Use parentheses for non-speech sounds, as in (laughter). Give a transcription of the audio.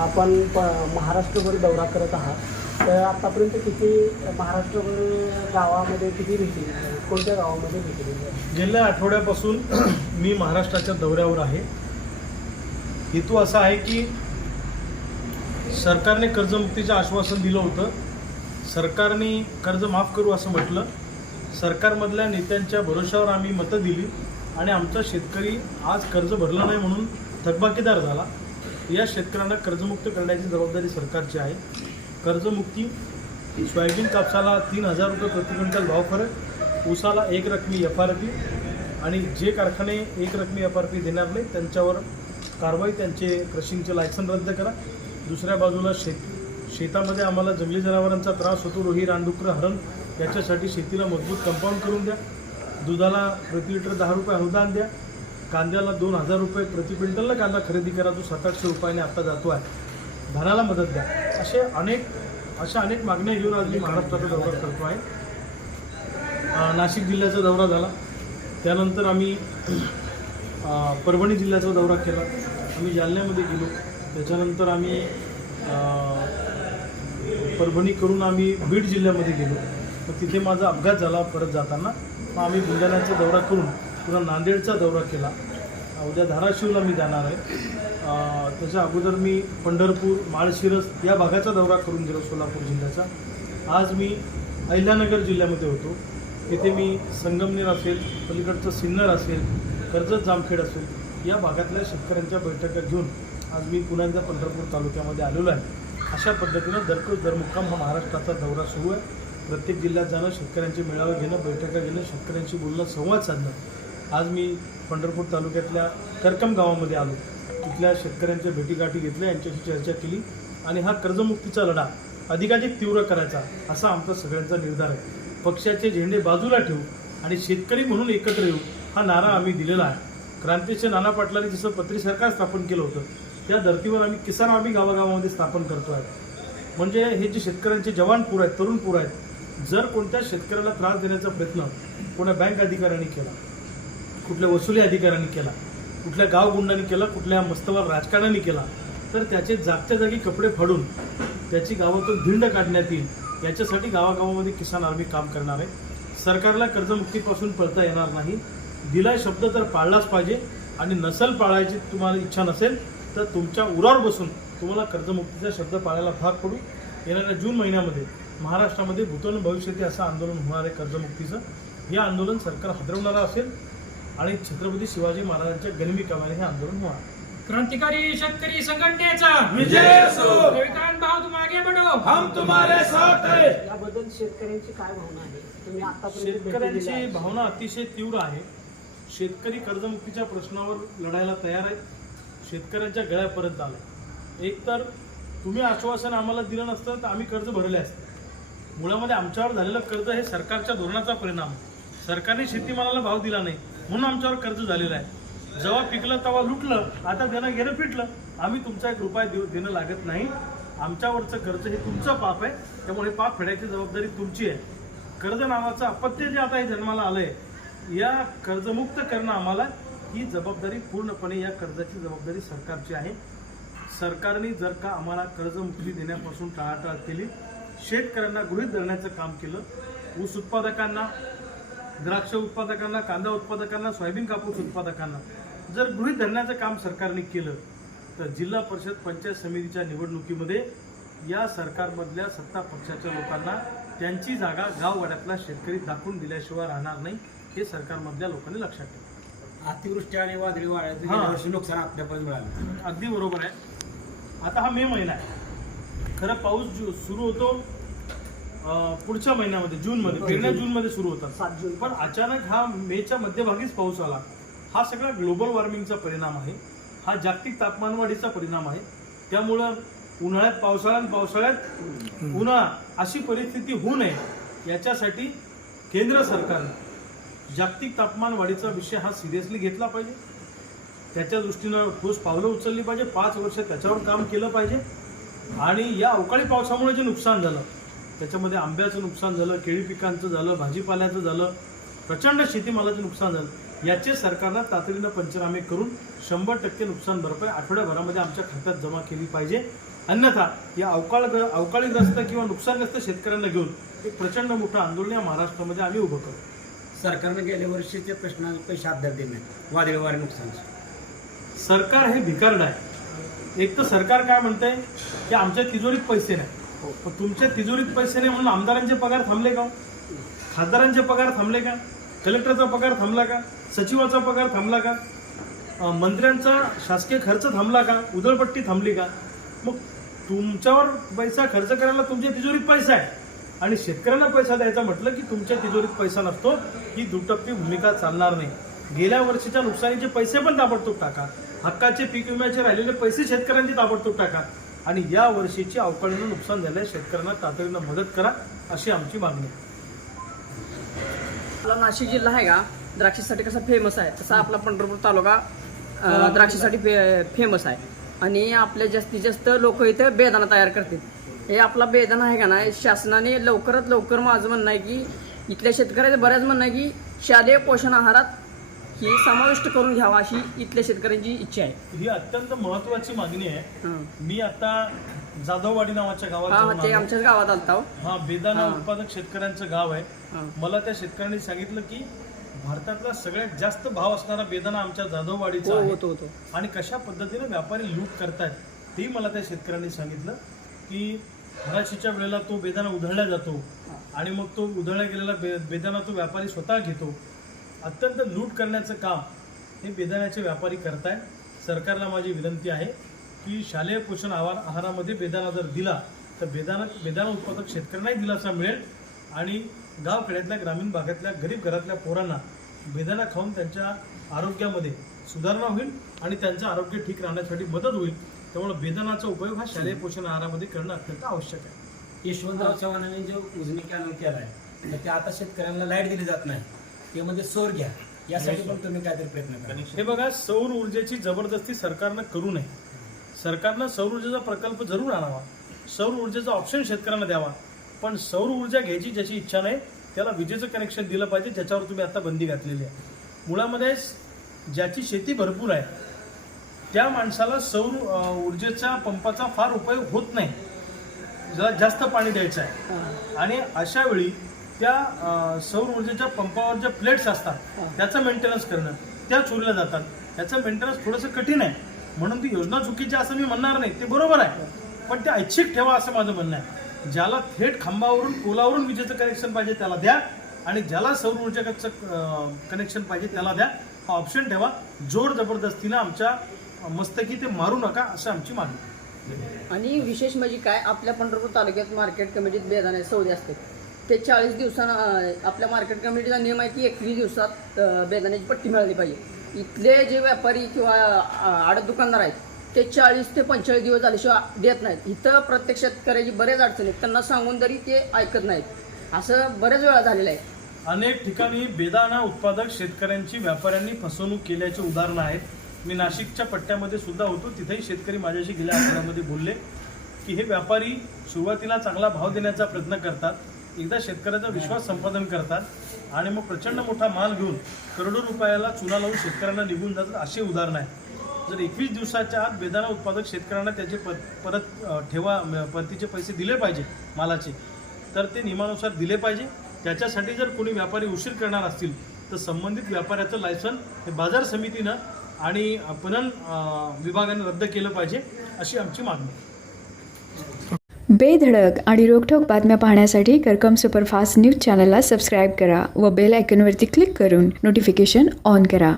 आपण प महाराष्ट्रभर दौरा करत आहात. तर आतापर्यंत किती महाराष्ट्रभर गावामध्ये किती भेटी कोणत्या गावामध्ये भेटी गेल्या आठवड्यापासून (clears throat) मी महाराष्ट्राच्या दौऱ्यावर आहे. हेतू असा आहे की सरकारने कर्जमुक्तीचं आश्वासन दिलं होतं. सरकारने कर्ज माफ करू असं म्हटलं. सरकारमधल्या नेत्यांच्या भरोशावर आम्ही मतं दिली आणि आमचा शेतकरी आज कर्ज भरलं नाही म्हणून थकबाकीदार झाला. या शेतकऱ्यांना कर्जमुक्त करण्याची जबाबदारी सरकारची आहे. कर्जमुक्ती सोयाबीन कापसाला तीन हजार रुपये प्रति क्विंटल भाव फरक ऊसाला एक रकमी एफ आर पी आणि जे कारखाने एक रकमी एफ आर पी देणार नाही त्यांच्यावर कारवाई त्यांचे क्रशिंगचे लायसन रद्द करा. दुसऱ्या बाजूला शेत शेतामध्ये आम्हाला जंगली जनावरांचा त्रास होतो. रोही रानडुकर हरण याच्यासाठी शेतीला मजबूत कंपाऊंड करून द्या. दुधाला प्रति लिटर दहा रुपये अनुदान द्या. कांद्याला दोन हजार रुपये प्रति क्विंटलला कांदा खरेदी करा. जो सात आठशे रुपयाने आता जातो आहे. धानाला मदत द्या. असे अनेक अशा अनेक मागण्या घेऊन आज मी महाराष्ट्राचा दौरा करतो आहे. नाशिक जिल्ह्याचा दौरा झाला. त्यानंतर आम्ही परभणी जिल्ह्याचा दौरा केला. आम्ही जालन्यामध्ये गेलो. त्याच्यानंतर आम्ही परभणी करून आम्ही बीड जिल्ह्यामध्ये गेलो. मग तिथे माझा अपघात झाला परत जाताना. मग आम्ही बुलढाण्याचा दौरा करून पुन्हा नांदेडचा दौरा केला. उद्या धाराशिवला मी जाणार आहे. त्याच्या अगोदर मी पंढरपूर माळशिरस या भागाचा दौरा करून गेलो सोलापूर जिल्ह्याचा. आज मी अहिल्यानगर जिल्ह्यामध्ये होतो. तिथे मी संगमनेर असेल पलीकडचं सिन्नर असेल कर्जत जामखेड असेल या भागातल्या शेतकऱ्यांच्या बैठका घेऊन आज मी पुन्हा एकदा पंढरपूर तालुक्यामध्ये आलेलो आहे. अशा पद्धतीनं दररोज दरमुक्काम हा महाराष्ट्राचा दौरा सुरू आहे. प्रत्येक जिल्ह्यात जाणं शेतकऱ्यांचे मेळावे घेणं बैठका घेणं शेतकऱ्यांशी बोलणं संवाद साधणं. आज मी पंढरपूर तालुक्यातल्या करकम गावामध्ये आलो. तिथल्या शेतकऱ्यांच्या भेटीगाठी घेतल्या यांच्याशी चर्चा केली आणि हा कर्जमुक्तीचा लढा अधिकाधिक तीव्र करायचा असा आमचा सगळ्यांचा निर्धार आहे. पक्षाचे झेंडे बाजूला ठेवू आणि शेतकरी म्हणून एकत्र येऊ हा नारा आम्ही दिलेला आहे. क्रांतीचे नाना पाटलांनी जसं पत्री सरकार स्थापन केलं होतं त्या धर्तीवर आम्ही किसान आम्ही गावागावामध्ये स्थापन करतो आहे. म्हणजे हे जे शेतकऱ्यांचे जवान पूर आहेत तरुण पूर आहेत जर कोणत्या शेतकऱ्याला त्रास देण्याचा प्रयत्न कोणा बँक अधिकाऱ्यांनी केला कुठल्या वसुली अधिकाऱ्यांनी केला कुठल्या गावगुंडांनी केला कुठल्या मस्तवाल राजकारणाने केला तर त्याचे जागच्या जागी कपडे फाडून त्याची गावातून धिंड काढण्यात येईल याच्यासाठी गावागावामध्ये किसान आर्मी काम करणार आहे. सरकारला कर्जमुक्तीपासून पळता येणार नाही. दिलाय शब्द तर पाळलाच पाहिजे आणि नसल पाळायची तुम्हाला इच्छा नसेल तर तुमच्या उरावर बसून तुम्हाला कर्जमुक्तीचा शब्द पाळायला भाग पडू येणाऱ्या जून महिन्यामध्ये महाराष्ट्रामध्ये भूतोन भविष्यती असं आंदोलन होणार आहे कर्जमुक्तीचं. हे आंदोलन सरकार हादरवणारं असेल आणि छत्रपती शिवाजी महाराजांच्या गनिमी कामाने हे आंदोलन होणार. क्रांतिकारी शेतकरी संघटनेचा विजय असो. रविकांत भाऊ तुम आगे बढ़ो हम तुम्हारे साथ है. याबद्दल शेतकऱ्यांची काय भावना आहे? तुम्ही आतापर्यंत भेटी दिल्या शेतकऱ्यांची. भावना अतिशय तीव्र आहे. शेतकरी कर्जमुक्तीच्या प्रश्नावर लढायला तयार आहेत. शेतकऱ्यांच्या गळ्यापर्यंत आलं. एक तर तुम्ही आश्वासन आम्हाला दिलं नसतं तर आम्ही कर्ज भरले असतं. मुळामध्ये आमच्यावर झालेलं कर्ज हे सरकारच्या धोरणाचा परिणाम. आहे. सरकारने शेतीमालाला भाव दिला नाही म्हणून आमच्यावर कर्ज झालेलं आहे. जेव्हा पिकलं तेव्हा लुटलं आता देणं घेणं फिटलं. आम्ही तुमचा एक रुपया देऊ देणं लागत नाही. आमच्यावरचं कर्ज हे तुमचं पाप आहे. त्यामुळे हे पाप फेडायची जबाबदारी तुमची आहे. कर्ज नावाचं अपत्य जे आता हे जन्माला आलं आहे या कर्जमुक्त करणं आम्हाला ही जबाबदारी पूर्णपणे या कर्जाची जबाबदारी सरकारची आहे. सरकारने जर का आम्हाला कर्जमुक्ती देण्यापासून टाळाटाळ केली शेतकऱ्यांना गृहीत धरण्याचं काम केलं ऊस उत्पादकांना द्राक्ष उत्पादकांना कांदा उत्पादकांना सोयाबीन कापूस उत्पादकांना जर गृहीत धरण्याचं काम सरकारने केलं तर जिल्हा परिषद पंचायत समितीच्या निवडणुकीमध्ये या सरकारमधल्या सत्ता पक्षाच्या लोकांना त्यांची जागा गाववाड्यातला शेतकरी दाखवून दिल्याशिवाय राहणार नाही हे सरकारमधल्या लोकांनी लक्षात ठेवा. अतिवृष्टी आणि वादळी वाऱ्याचं हा. गेल्या वर्षी नुकसान आपल्यापर्यंत मिळालं. अगदी बरोबर आहे. आता हा मे महिना आहे. खरं पाऊस जु- सुरू होतो अं, पुढच्या महिन्यामध्ये जूनमध्ये पेरण्या जूनमध्ये सुरू होतात सात जून. पण अचानक हा मेच्या मध्यभागीच पाऊस आला. हा सगळा ग्लोबल वॉर्मिंगचा परिणाम आहे. हा जागतिक तापमानवाढीचा परिणाम आहे. त्यामुळं उन्हाळ्यात पावसाळ्यात पावसाळ्यात उन्हाळा अशी परिस्थिती होऊ नये याच्यासाठी केंद्र सरकारने जागतिक तापमान वाढीचा विषय हा सिरियसली घेतला पाहिजे. त्याच्या दृष्टीनं ठोस पावलं उचलली पाहिजे. पाच वर्ष त्याच्यावर काम केलं पाहिजे. आणि या अवकाळी पावसामुळे जे नुकसान झालं त्याच्यामध्ये आंब्याचं नुकसान झालं केळी पिकांचं झालं भाजीपाल्याचं झालं प्रचंड शेतीमालाचं नुकसान झालं याचे सरकारनं तातडीनं पंचनामे करून शंभर टक्के नुकसान भरपाई आठवड्याभरामध्ये आमच्या खात्यात जमा केली पाहिजे. अन्यथा या अवकाळ अवकाळीग्रस्त किंवा नुकसानग्रस्त शेतकऱ्यांना घेऊन एक प्रचंड मोठं आंदोलन या महाराष्ट्रामध्ये आम्ही उभं करू सरकारनं गेल्या वर्षीचे प्रश्न पैसे अद्याप दिले नाही वादळी वारे नुकसानचे. सरकार हे भिकारड आहे एक तर सरकार काय म्हणते की आमच्या तिजोरीत पैसे नाही. पण तुमच्या तिजोरीत पैसे नाही म्हणून आमदारांचे पगार थांबले का हो? खासदारांचे पगार थांबले का? कलेक्टरचा पगार थांबला का? सचिवाचा पगार थांबला का? मंत्र्यांचा शासकीय खर्च थांबला का? उधळपट्टी थांबली का? मग तुमच्यावर पैसा खर्च करायला तुमच्या तिजोरीत पैसा आहे. आणि शेतकऱ्यांना पैसा द्यायचा म्हटलं की तुमच्या तिजोरीत पैसा नसतो ही दुटप्पी भूमिका चालणार नाही. गेल्या वर्षीच्या नुकसानीचे पैसे पण ताबडतोब टाका. हक्काचे पीक विम्याचे राहिलेले पैसे शेतकऱ्यांची ताबडतोब टाका. आणि या वर्षीची अवकाळीनं नुकसान झाल्या शेतकऱ्यांना तातडीनं मदत करा अशी आमची मागणी आहे. आपला नाशिक जिल्हा आहे का? द्राक्षीसाठी कसा फेमस आहे? तसा आपला पंढरपूर तालुका द्राक्षीसाठी फे फेमस आहे. आणि आपले जास्तीत जास्त लोक इथे बेदाणा तयार करतात हे आपला बेदाणा आहे का ना हे शासनाने लवकरात लवकर माझं म्हणणं आहे की इथल्या शेतकऱ्याचं बऱ्याच म्हणणं आहे की शालेय पोषण आहारात ही समाविष्ट करून घ्यावा अशी इथल्या शेतकऱ्यांची इच्छा आहे ही अत्यंत महत्वाची मागणी आहे हं. मी आता जाधववाडी नावाच्या गावात हा हा ते. आमच्याच गावात आलता हो. हा बेदाना हा. उत्पादक शेतकऱ्यांचं गाव आहे हा. मला त्या शेतकऱ्यांनी सांगितलं की भारतातला सगळ्यात जास्त भाव असणारा बेदाना आमच्या जाधववाडीचा हो होतो होतो आणि कशा पद्धतीने व्यापारी लूट करतायत तेही मला त्या शेतकऱ्यांनी सांगितलं की हराशीच्या वेळेला तो बेदाना उधळला जातो आणि मग तो उधळला गेलेला बे बेदाना तो व्यापारी स्वतः घेतो. अत्यंत लूट करण्याचं काम हे बेदाण्याचे व्यापारी करताय. सरकारला माझी विनंती आहे की शालेय पोषण आहार आहारामध्ये बेदाना जर दिला तर बेदाना बेदाना उत्पादक शेतकऱ्यांनाही दिलासा मिळेल आणि गावखेड्यातल्या ग्रामीण भागातल्या गरीब घरातल्या पोरांना बेदाना खाऊन त्यांच्या आरोग्यामध्ये सुधारणा होईल आणि त्यांचं आरोग्य ठीक राहण्यासाठी मदत होईल. त्यामुळे बेदानाचा उपयोग हा शालेय पोषण आहारामध्ये करणं अत्यंत आवश्यक आहे. यशवंतराव चव्हाणांनी जो उजनी कॅनल केला आहे तर ते आता शेतकऱ्यांना लाइट दिली जात नाही. ते म्हणजे सोर घ्या. यासाठी पण तुम्ही काहीतरी प्रयत्न करा. हे बघा सौर ऊर्जेची जबरदस्ती सरकारनं करू नये. सरकारनं सौर ऊर्जेचा प्रकल्प जरूर आणावा. सौर ऊर्जेचा ऑप्शन शेतकऱ्यांना द्यावा. पण सौर ऊर्जा घ्यायची ज्याची इच्छा नाही त्याला विजेचं कनेक्शन दिलं पाहिजे ज्याच्यावर तुम्ही आता बंदी घातलेली आहे. मुळामध्ये ज्याची शेती भरपूर आहे त्या माणसाला सौर अं, ऊर्जेच्या पंपाचा फार उपयोग होत नाही. ज्याला जास्त पाणी द्यायचं आहे. आणि अशा वेळी त्या सौर ऊर्जेच्या पंपावर ज्या प्लेट्स असतात त्याचं मेंटेनन्स करणं त्या चोरीला जातात. त्याचं मेंटेनन्स थोडंसं कठीण आहे. म्हणून ती योजना चुकीची असं मी म्हणणार नाही. ते बरोबर आहे. पण ते ऐच्छिक ठेवा असं माझं म्हणणं आहे. ज्याला थेट खांबावरून पोलावरून विजेचं कनेक्शन पाहिजे त्याला द्या. आणि ज्याला सौर ऊर्जेचं कनेक्शन पाहिजे त्याला द्या. हा ऑप्शन ठेवा. जोर जबरदस्तीनं आमच्या मस्तकी ते मारू नका असं आमची मागणी आणि विशेष म्हणजे काय आपल्या पंढरपूर तालुक्यात मार्केट कमिटीत बेदाणे सौदे असते ते चाळीस दिवसानं आपल्या मार्केट कमिटीचा नियम आहे की एकवीस दिवसात बेदाण्याची पट्टी मिळाली पाहिजे. इथले जे व्यापारी किंवा आडत दुकानदार आहेत ते चाळीस ते पंचेचाळीस दिवस झाल्याशिवाय देत नाहीत. इथं प्रत्येक शेतकऱ्याची बरेच अडचणी आहेत. त्यांना सांगून तरी ते ऐकत नाहीत. असं बऱ्याच वेळा झालेलं आहे. अनेक ठिकाणी बेदाणा उत्पादक शेतकऱ्यांची व्यापाऱ्यांनी फसवणूक केल्याची उदाहरणं आहेत. मी नाशिकच्या पट्ट्यामध्ये सुद्धा होतो. तिथेही शेतकरी माझ्याशी गेल्या आठवड्यामध्ये बोलले की हे व्यापारी सुरुवातीला चांगला भाव देण्याचा प्रयत्न करतात. एकदा शेतकऱ्याचा विश्वास संपादन करतात आणि मग प्रचंड मोठा माल घेऊन करोडो रुपयाला चुना लावून शेतकऱ्यांना निघून जातात असे उदाहरण आहे. जर एकवीस दिवसाच्या आत बेदाणा उत्पादक शेतकऱ्यांना त्याचे पर, परत ठेवा परतीचे पैसे दिले पाहिजे मालाचे तर ते नियमानुसार दिले पाहिजे. त्याच्यासाठी जर कोणी व्यापारी उशीर करणार असतील तर संबंधित व्यापाऱ्याचं लायसन हे बाजार समितीनं आणि पणन विभागाने रद्द केलं पाहिजे अशी आमची मागणी. बेधडक आणि रोखठोक बातम्या पाहण्यासाठी करकम सुपरफास्ट न्यूज चॅनलला सबस्क्राईब करा व बेल आयकनवरती क्लिक करून नोटिफिकेशन ऑन करा.